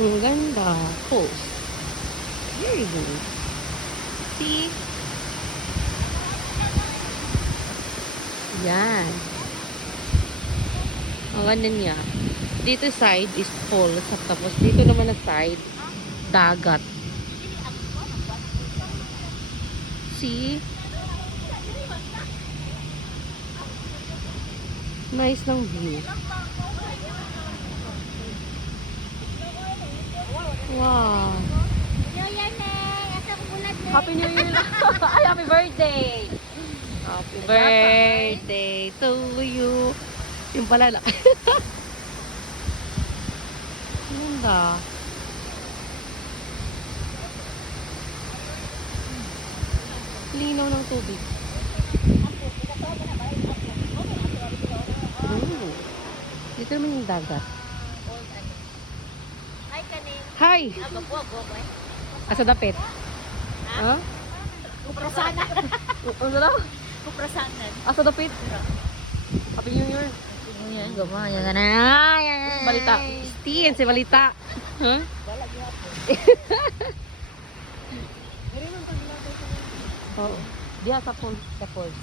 Ang ganda. Post. Very good. See? Yan. Ang ganda niya. Dito side is falls. Tapos dito naman na side, dagat. See? Nice ng view. Wow. Happy New Year! Ay, happy birthday! Happy birthday to you. Yung pala lang. Ganda. Linaw ng tubig. Dito naman yung dagat. Hi! Asa dapit? Ha? Kuprasanan. Ano daw? Kuprasanan. Asa dapit? Happy New Year! Yan, gumaya ka na. Balita. Stiin si balita. Huh? Oh, diha sa pool. Sa falls.